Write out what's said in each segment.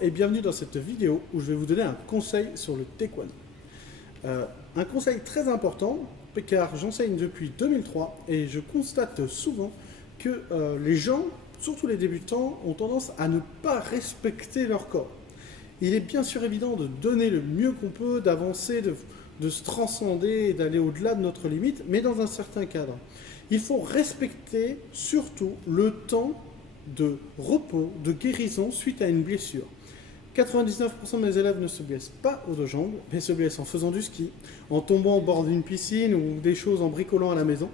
et bienvenue dans cette vidéo où je vais vous donner un conseil sur le taekwondo. Un conseil très important car j'enseigne depuis 2003 et je constate souvent que les gens, surtout les débutants, ont tendance à ne pas respecter leur corps. Il est bien sûr évident de donner le mieux qu'on peut, d'avancer, de se transcender et d'aller au-delà de notre limite, mais dans un certain cadre. Il faut respecter surtout le temps de repos, de guérison suite à une blessure. 99% de mes élèves ne se blessent pas aux deux jambes, mais se blessent en faisant du ski, en tombant au bord d'une piscine ou des choses en bricolant à la maison.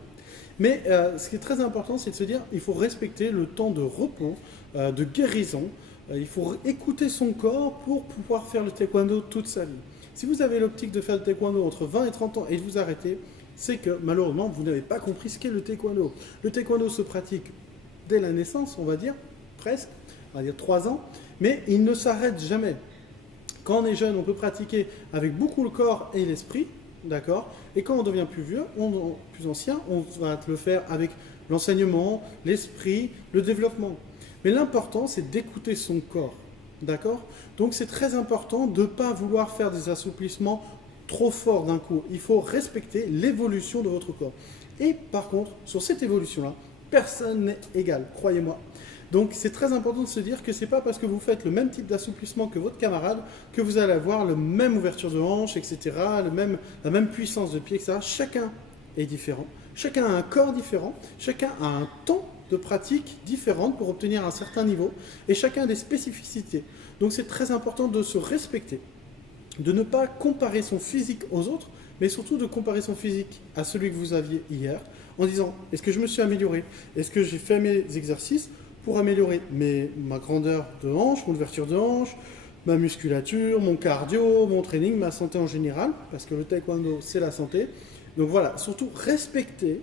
Mais ce qui est très important, c'est de se dire qu'il faut respecter le temps de repos, de guérison. Il faut écouter son corps pour pouvoir faire le taekwondo toute sa vie. Si vous avez l'optique de faire le taekwondo entre 20 et 30 ans et de vous arrêter, c'est que malheureusement, vous n'avez pas compris ce qu'est le taekwondo. Le taekwondo se pratique dès la naissance, on va dire, presque, on va dire 3 ans, mais il ne s'arrête jamais. Quand on est jeune, on peut pratiquer avec beaucoup le corps et l'esprit, d'accord? Et quand on devient plus vieux, plus ancien, on va le faire avec l'enseignement, l'esprit, le développement. Mais l'important, c'est d'écouter son corps, d'accord? Donc c'est très important de ne pas vouloir faire des assouplissements trop forts d'un coup. Il faut respecter l'évolution de votre corps. Et par contre, sur cette évolution-là, personne n'est égal, croyez-moi. Donc c'est très important de se dire que ce n'est pas parce que vous faites le même type d'assouplissement que votre camarade que vous allez avoir la même ouverture de hanche, etc., la même puissance de pied, etc. Chacun est différent, chacun a un corps différent, chacun a un temps de pratique différente pour obtenir un certain niveau et chacun a des spécificités. Donc c'est très important de se respecter, de ne pas comparer son physique aux autres, mais surtout de comparer son physique à celui que vous aviez hier en disant est-ce que je me suis amélioré, est-ce que j'ai fait mes exercices pour améliorer ma grandeur de hanche, mon ouverture de hanche, ma musculature, mon cardio, mon training, ma santé en général, parce que le taekwondo c'est la santé. Donc voilà, surtout respectez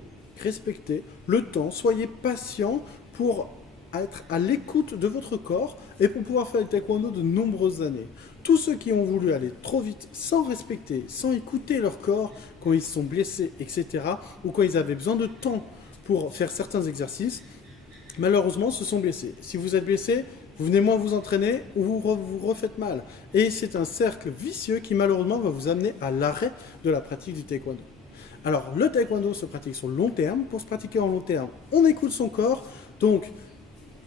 le temps, soyez patient pour être à l'écoute de votre corps et pour pouvoir faire le taekwondo de nombreuses années. Tous ceux qui ont voulu aller trop vite sans respecter, sans écouter leur corps, quand ils se sont blessés, etc., ou quand ils avaient besoin de temps pour faire certains exercices, malheureusement se sont blessés. Si vous êtes blessé, vous venez moins vous entraîner ou vous refaites mal. Et c'est un cercle vicieux qui malheureusement va vous amener à l'arrêt de la pratique du taekwondo. Alors le taekwondo se pratique sur le long terme. Pour se pratiquer en long terme, on écoute son corps. Donc,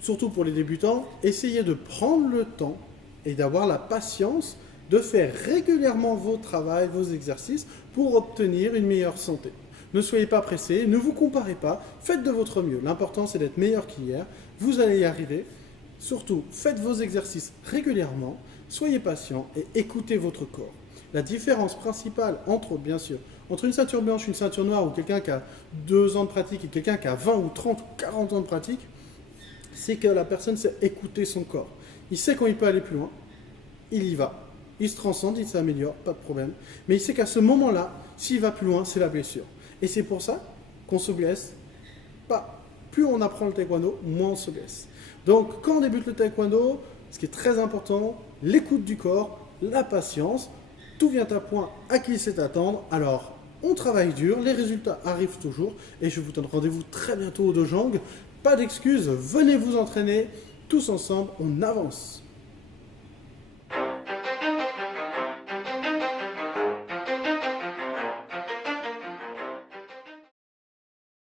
surtout pour les débutants, essayez de prendre le temps et d'avoir la patience de faire régulièrement vos travaux, vos exercices pour obtenir une meilleure santé. Ne soyez pas pressés, ne vous comparez pas, faites de votre mieux. L'important, c'est d'être meilleur qu'hier. Vous allez y arriver. Surtout, faites vos exercices régulièrement, soyez patient et écoutez votre corps. La différence principale, entre autres, bien sûr, entre une ceinture blanche, une ceinture noire ou quelqu'un qui a 2 ans de pratique et quelqu'un qui a 20 ou 30 ou 40 ans de pratique, c'est que la personne sait écouter son corps. Il sait quand il peut aller plus loin, il y va. Il se transcende, il s'améliore, pas de problème. Mais il sait qu'à ce moment-là, s'il va plus loin, c'est la blessure. Et c'est pour ça qu'on se blesse pas. Plus on apprend le taekwondo, moins on se blesse. Donc, quand on débute le taekwondo, ce qui est très important, l'écoute du corps, la patience, tout vient à point à qui sait attendre. Alors, on travaille dur, les résultats arrivent toujours et je vous donne rendez-vous très bientôt au Dojang. Pas d'excuses, venez vous entraîner, tous ensemble, on avance.